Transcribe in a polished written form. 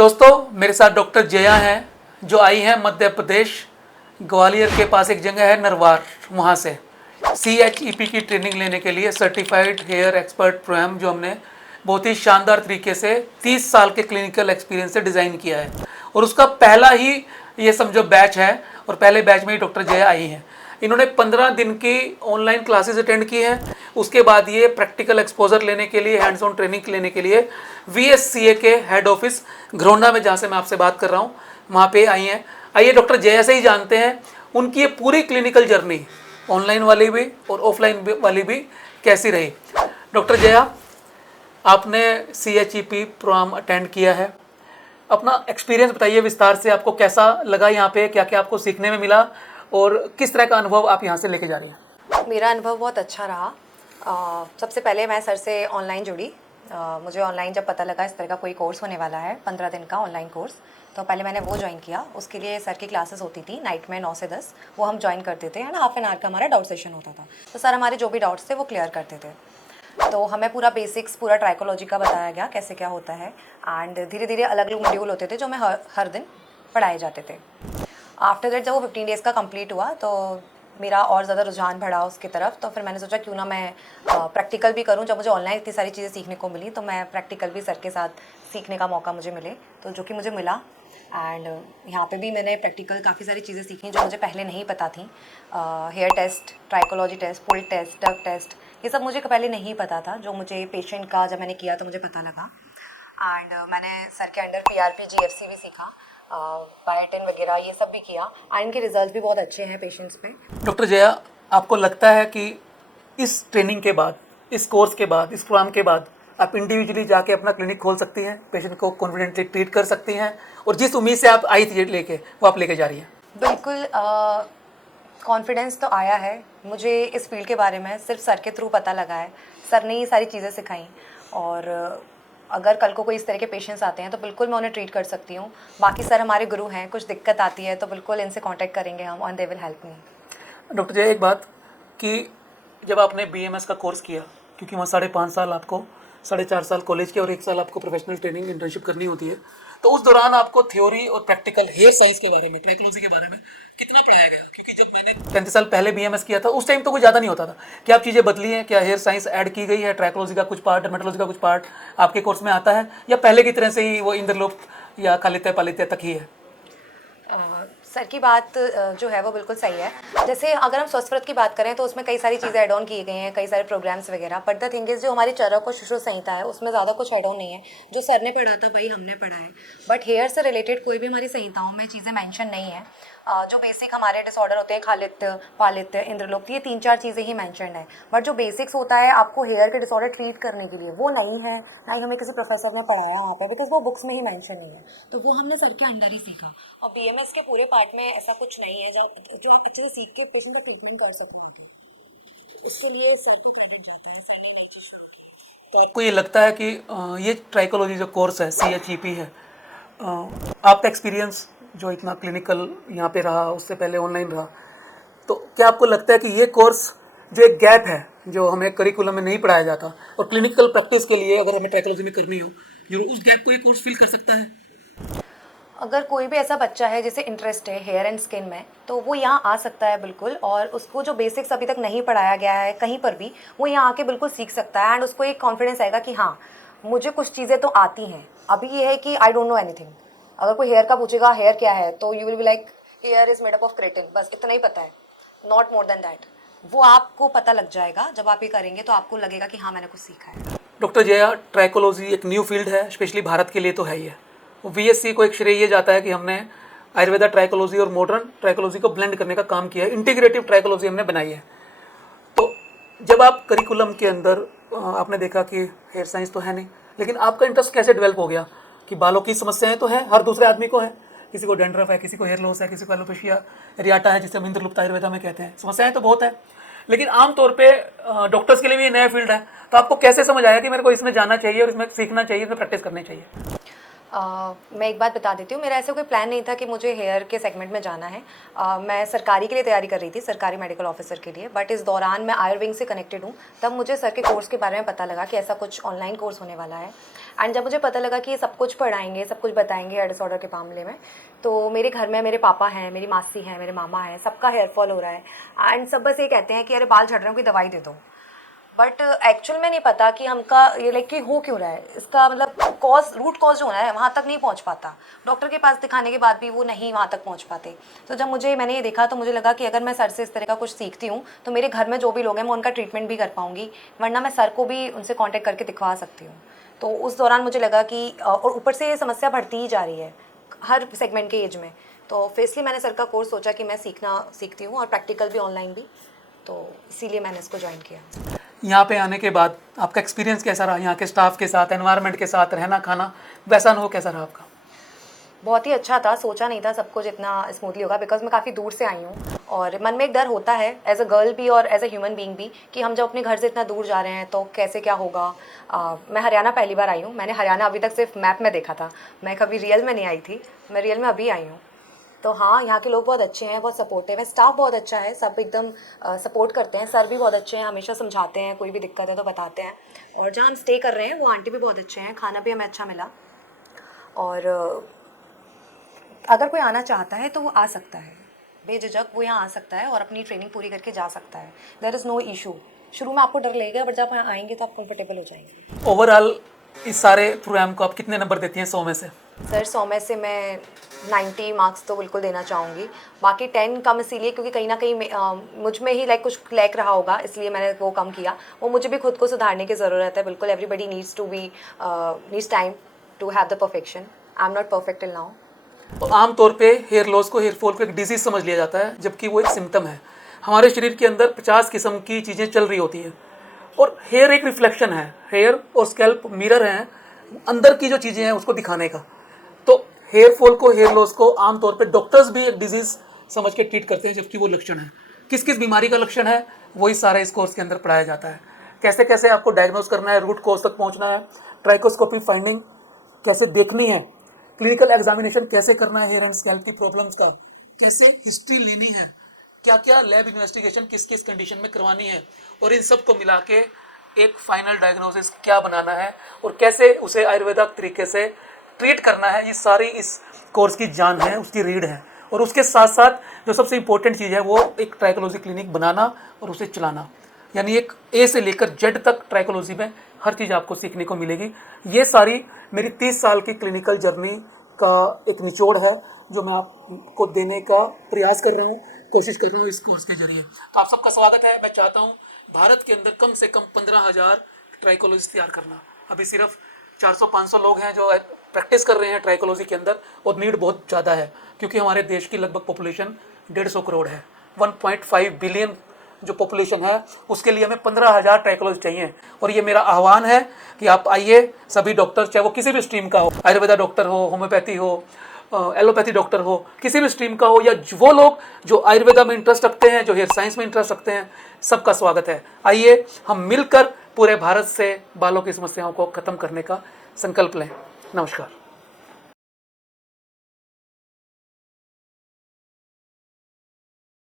दोस्तों मेरे साथ डॉक्टर जया हैं जो आई हैं मध्य प्रदेश ग्वालियर के पास एक जगह है नरवार, वहाँ से CHEP की ट्रेनिंग लेने के लिए सर्टिफाइड हेयर एक्सपर्ट प्रोग्राम जो हमने बहुत ही शानदार तरीके से 30 साल के क्लिनिकल एक्सपीरियंस से डिज़ाइन किया है और उसका पहला ही ये समझो बैच है और पहले बैच में ही डॉक्टर जया आई हैं। इन्होंने 15 दिन की ऑनलाइन क्लासेस अटेंड की हैं। उसके बाद ये प्रैक्टिकल एक्सपोजर लेने के लिए, हैंड्स ऑन ट्रेनिंग लेने के लिए VSCA के हेड ऑफिस घरौंडा में, जहाँ से मैं आपसे बात कर रहा हूँ, वहाँ पे आई हैं। आइए डॉक्टर जया से ही जानते हैं उनकी ये पूरी क्लिनिकल जर्नी, ऑनलाइन वाली भी और ऑफलाइन वाली भी, कैसी रही। डॉक्टर जया, आपने CHEP प्रोग्राम अटेंड किया है, अपना एक्सपीरियंस बताइए विस्तार से। आपको कैसा लगा यहाँ पे, क्या क्या आपको सीखने में मिला और किस तरह का अनुभव आप यहाँ से लेके जा रही हैं? मेरा अनुभव बहुत अच्छा रहा। सबसे पहले मैं सर से ऑनलाइन जुड़ी। मुझे ऑनलाइन जब पता लगा इस तरह का कोई कोर्स होने वाला है, 15 दिन का ऑनलाइन कोर्स, तो पहले मैंने वो ज्वाइन किया। उसके लिए सर की क्लासेस होती थी नाइट में 9 से 10, वो हम ज्वाइन करते थे एंड हाफ एन आवर का हमारा डाउट सेशन होता था। तो सर हमारे जो भी डाउट्स थे वो क्लियर करते थे। तो हमें पूरा बेसिक्स, पूरा ट्राइकोलॉजी का बताया गया कैसे क्या होता है एंड धीरे धीरे अलग अलग मॉड्यूल होते थे जो हमें हर दिन पढ़ाए जाते थे। आफ्टर दैट जब वो 15 डेज़ का कंप्लीट हुआ तो मेरा और ज़्यादा रुझान बढ़ा उसकी तरफ। तो फिर मैंने सोचा क्यों ना मैं प्रैक्टिकल भी करूं। जब मुझे ऑनलाइन इतनी सारी चीज़ें सीखने को मिली तो मैं प्रैक्टिकल भी सर के साथ सीखने का मौका मुझे मिले, तो जो कि मुझे मिला। एंड यहाँ पे भी मैंने प्रैक्टिकल काफ़ी सारी चीज़ें सीखी जो मुझे पहले नहीं पता थी। हेयर टेस्ट, ट्राइकोलॉजी टेस्ट, पुल टेस्ट, डक टेस्ट, ये सब मुझे पहले नहीं पता था, जो मुझे पेशेंट का जब मैंने किया तो मुझे पता लगा। एंड मैंने सर के अंडर PRP GFC भी सीखा, बायोटिन वगैरह ये सब भी किया एंड इनके रिजल्ट भी बहुत अच्छे हैं पेशेंट्स पे। डॉक्टर जया, आपको लगता है कि इस ट्रेनिंग के बाद, इस कोर्स के बाद, इस प्रोग्राम के बाद आप इंडिविजुअली जाके अपना क्लिनिक खोल सकती हैं, पेशेंट को कॉन्फिडेंटली ट्रीट कर सकती हैं और जिस उम्मीद से आप आई थी लेके, वो आप लेके जा रही हैं? बिल्कुल कॉन्फिडेंस तो आया है। मुझे इस फील्ड के बारे में सिर्फ सर के थ्रू पता लगा है। सर ने ये सारी चीज़ें सिखाई और अगर कल को कोई इस तरह के पेशेंट्स आते हैं तो बिल्कुल मैं उन्हें ट्रीट कर सकती हूँ। बाकी सर हमारे गुरु हैं, कुछ दिक्कत आती है तो बिल्कुल इनसे कांटेक्ट करेंगे हम और they will help me. Doctor Jaya, एक बात कि जब आपने BMS का कोर्स किया, क्योंकि वहाँ 5.5 साल आपको, 4.5 साल कॉलेज के और 1 साल आपको प्रोफेशनल ट्रेनिंग इंटर्नशिप करनी होती है, तो उस दौरान आपको थ्योरी और प्रैक्टिकल हेयर साइंस के बारे में, ट्राइकोलॉजी के बारे में कितना पढ़ाया गया? क्योंकि जब मैंने 35 साल पहले BMS किया था उस टाइम तो कुछ ज़्यादा नहीं होता था। क्या आप चीज़ें बदली हैं? क्या हेयर साइंस ऐड की गई है? ट्राइकोलॉजी का कुछ पार्ट, डर्मेटोलॉजी का कुछ पार्ट आपके कोर्स में आता है, या पहले की तरह से ही वो इंद्रलोक या खालित्य पालित्य तक ही है? सर की बात जो है वो बिल्कुल सही है। जैसे अगर हम स्वस्थ व्रत की बात करें तो उसमें कई सारी चीज़ें एड ऑन की गई हैं, कई सारे प्रोग्राम्स वगैरह। बट द थिंग इज़ जो हमारी चरक और सुश्रुत संहिता है उसमें ज़्यादा कुछ एड ऑन नहीं है। जो सर ने पढ़ा था वही हमने पढ़ा है। बट हेयर से रिलेटेड कोई भी हमारी संहिताओं में चीज़ें मेंशन नहीं है। जो बेसिक हमारे डिसऑर्डर होते हैं, खालित्य, पालित्य, इंद्रलोक, ये 3-4 चीज़ें ही मेंशन है। बट जो बेसिक्स होता है आपको हेयर के डिसऑर्डर ट्रीट करने के लिए, वो नहीं है, ना ही हमें किसी प्रोफेसर ने पढ़ाया यहाँ पे, बिकॉज वो बुक्स में ही मेंशन नहीं है। तो वो हमने सर के अंडर ही सीखा। और BMS के पूरे पार्ट में ऐसा कुछ नहीं है जो आप अच्छे से सीख के पेशेंट का ट्रीटमेंट कर सकें। इसके लिए सर को क्रेडिट जाता है, सर ने। तो आपको ये लगता है कि ये ट्राइकोलॉजी जो कोर्स है, CHEP है, आपका एक्सपीरियंस जो इतना क्लिनिकल यहाँ पे रहा, उससे पहले ऑनलाइन रहा, तो क्या आपको लगता है कि ये कोर्स जो एक गैप है जो हमें करिकुलम में नहीं पढ़ाया जाता और क्लिनिकल प्रैक्टिस के लिए अगर हमें ट्राइकोलॉजी में करनी हो, जो उस गैप को ये कोर्स फिल कर सकता है? अगर कोई भी ऐसा बच्चा है जिसे इंटरेस्ट है हेयर एंड स्किन में, तो वो यहाँ आ सकता है बिल्कुल। और उसको जो बेसिक्स अभी तक नहीं पढ़ाया गया है कहीं पर भी, वो यहाँ आके बिल्कुल सीख सकता है एंड उसको एक कॉन्फिडेंस आएगा कि हाँ मुझे कुछ चीज़ें तो आती हैं। अभी ये है कि आई डोंट नो एनीथिंग। अगर कोई हेयर का पूछेगा हेयर क्या है, तो you will be like here is made up of creatine, बस इतना ही पता है, नॉट मोर देन दैट। वो आपको पता लग जाएगा जब आप ये करेंगे, तो आपको लगेगा कि हाँ मैंने कुछ सीखा है। डॉक्टर जया, ट्राइकोलॉजी एक न्यू फील्ड है, स्पेशली भारत के लिए तो है ही है। VSC को एक श्रेय ये जाता है कि हमने आयुर्वेदा ट्राइकोलॉजी और मॉडर्न ट्राइकोलॉजी को ब्लेंड करने का काम किया है, इंटीग्रेटिव ट्राइकोलॉजी हमने बनाई है। तो जब आप करिकुलम के अंदर आपने देखा कि हेयर साइंस तो है नहीं, लेकिन आपका इंटरेस्ट कैसे डेवलप हो गया कि बालों की समस्याएं तो हैं, हर दूसरे आदमी को है, किसी को डेंड्रफ है, किसी को हेयर लॉस है, किसी को एलोपेशिया एरियाटा है जिसे हम इंद्रलुप्त आयुर्वेदा में कहते हैं। समस्याएं तो बहुत है, लेकिन आमतौर पे डॉक्टर्स के लिए भी ये नया फील्ड है। तो आपको कैसे समझ आया कि मेरे को इसमें जाना चाहिए और इसमें सीखना चाहिए, इसमें प्रैक्टिस करनी चाहिए? मैं एक बात बता देती हूँ, मेरा ऐसा कोई प्लान नहीं था कि मुझे हेयर के सेगमेंट में जाना है। मैं सरकारी के लिए तैयारी कर रही थी, सरकारी मेडिकल ऑफिसर के लिए। बट इस दौरान मैं आयुर्विंग से कनेक्टेड हूँ, तब मुझे सर के कोर्स के बारे में पता लगा कि ऐसा कुछ ऑनलाइन कोर्स होने वाला है। एंड जब मुझे पता लगा कि ये सब कुछ पढ़ाएंगे, सब कुछ बताएंगे हेयर डिसऑर्डर के मामले में, तो मेरे घर में मेरे पापा हैं, मेरी मासी हैं, मेरे मामा हैं, सबका हेयर फॉल हो रहा है एंड सब बस ये कहते हैं कि अरे बाल झड़ रहे हैं, कोई दवाई दे दो। बट एक्चुअल में नहीं पता कि हमका ये लाइक कि हो क्यों रहा है, इसका मतलब रूट कॉज जो होना है वहाँ तक नहीं पहुँच पाता। डॉक्टर के पास दिखाने के बाद भी वो नहीं वहाँ तक पहुँच पाते। तो जब मैंने ये देखा तो मुझे लगा कि अगर मैं सर से इस तरह का कुछ सीखती हूँ तो मेरे घर में जो भी लोग हैं मैं उनका ट्रीटमेंट भी कर पाऊँगी, वरना मैं सर को भी उनसे कॉन्टेक्ट करके दिखवा सकती हूँ। तो उस दौरान मुझे लगा कि और ऊपर से ये समस्या बढ़ती ही जा रही है हर सेगमेंट के एज में। तो फिर मैंने सर का कोर्स सोचा कि मैं सीखती हूँ और प्रैक्टिकल भी ऑनलाइन भी, तो इसीलिए मैंने इसको ज्वाइन किया। यहाँ पे आने के बाद आपका एक्सपीरियंस कैसा रहा? यहाँ के स्टाफ के साथ, एनवायरनमेंट के साथ, रहना खाना वैसा अनुभव कैसा रहा आपका? बहुत ही अच्छा था, सोचा नहीं था सब कुछ इतना स्मूथली होगा, बिकॉज मैं काफ़ी दूर से आई हूँ और मन में एक डर होता है एज अ गर्ल भी और एज अ ह्यूमन बीइंग भी कि हम जब अपने घर से इतना दूर जा रहे हैं तो कैसे क्या होगा। मैं हरियाणा पहली बार आई हूँ, मैंने हरियाणा अभी तक सिर्फ मैप में देखा था, मैं कभी रियल में नहीं आई थी, मैं रियल में अभी आई हूँ। तो हाँ, यहाँ के लोग बहुत अच्छे हैं, बहुत सपोर्टिव है, स्टाफ बहुत अच्छा है, सब एकदम सपोर्ट करते हैं, सर भी बहुत अच्छे हैं, हमेशा समझाते हैं, कोई भी दिक्कत है तो बताते हैं। और जहाँ हम स्टे कर रहे हैं वो आंटी भी बहुत अच्छे हैं, खाना भी हमें अच्छा मिला। और अगर कोई आना चाहता है तो वो आ सकता है, बेझिझक वो यहाँ आ सकता है और अपनी ट्रेनिंग पूरी करके जा सकता है। There is no issue. शुरू में आपको डर लगेगा बट जब यहाँ आएंगे तो आप कंफर्टेबल हो जाएंगे। ओवरऑल इस सारे प्रोग्राम को आप कितने नंबर देती हैं 100 में से? सर 100 में से मैं 90 मार्क्स तो बिल्कुल देना चाहूँगी, बाकी 10 कम इसीलिए क्योंकि कहीं ना कहीं मुझ में ही लाइक कुछ लैक रहा होगा, इसलिए मैंने वो कम किया। वो मुझे भी खुद को सुधारने की ज़रूरत है, बिल्कुल everybody needs time to have the perfection. I am not perfect till now. आमतौर पे हेयर लॉस को, हेयर फॉल को एक डिजीज समझ लिया जाता है, जबकि वो एक सिम्टम है। हमारे शरीर के अंदर 50 किस्म की चीज़ें चल रही होती हैं और हेयर एक रिफ्लेक्शन है। हेयर और स्कैल्प मिरर हैं अंदर की जो चीज़ें हैं उसको दिखाने का। तो हेयर फॉल को, हेयर लॉस को आमतौर पे डॉक्टर्स भी एक डिजीज समझ के ट्रीट करते हैं, जबकि वो लक्षण है। किस किस बीमारी का लक्षण है वही सारा इस कोर्स के अंदर पढ़ाया जाता है। कैसे कैसे आपको डायग्नोज करना है, रूट कॉज तक पहुंचना है, ट्राइकोस्कोपी फाइंडिंग कैसे देखनी है, क्लिनिकल एग्जामिनेशन कैसे करना है हेयर एंड स्कैल्प की प्रॉब्लम्स का, कैसे हिस्ट्री लेनी है, क्या क्या लैब इन्वेस्टिगेशन किस किस कंडीशन में करवानी है, और इन सब को मिला के एक फाइनल डायग्नोसिस क्या बनाना है और कैसे उसे आयुर्वेदिक तरीके से ट्रीट करना है, ये सारी इस कोर्स की जान है, उसकी रीढ़ है। और उसके साथ साथ जो सबसे इम्पोर्टेंट चीज़ है वो एक ट्राइकोलॉजी क्लिनिक बनाना और उसे चलाना, यानी एक ए से लेकर जेड तक ट्राइकोलॉजी में हर चीज़ आपको सीखने को मिलेगी। ये सारी मेरी 30 साल की क्लिनिकल जर्नी का एक निचोड़ है जो मैं आपको देने का प्रयास कर रहा हूँ, कोशिश कर रहा हूँ इस कोर्स के जरिए। तो आप सबका स्वागत है। मैं चाहता हूँ भारत के अंदर कम से कम 15,000 ट्राइकोलॉजिस्ट तैयार करना। अभी सिर्फ 400-500 लोग हैं जो प्रैक्टिस कर रहे हैं ट्राइकोलॉजी के अंदर, और नीड बहुत ज़्यादा है क्योंकि हमारे देश की लगभग पॉपुलेशन 150 करोड़ है। 1.5 बिलियन जो पॉपुलेशन है उसके लिए हमें 15,000 ट्राइकोलॉजिस्ट चाहिए। और ये मेरा आह्वान है कि आप आइए, सभी डॉक्टर, चाहे वो किसी भी स्ट्रीम का हो, आयुर्वेदा डॉक्टर हो, होम्योपैथी हो, एलोपैथी डॉक्टर हो, किसी भी स्ट्रीम का हो, या वो लोग जो आयुर्वेदा में इंटरेस्ट रखते हैं, जो हेयर साइंस में इंटरेस्ट रखते हैं, सबका स्वागत है। आइए हम मिलकर पूरे भारत से बालों की समस्याओं को ख़त्म करने का संकल्प लें। नमस्कार।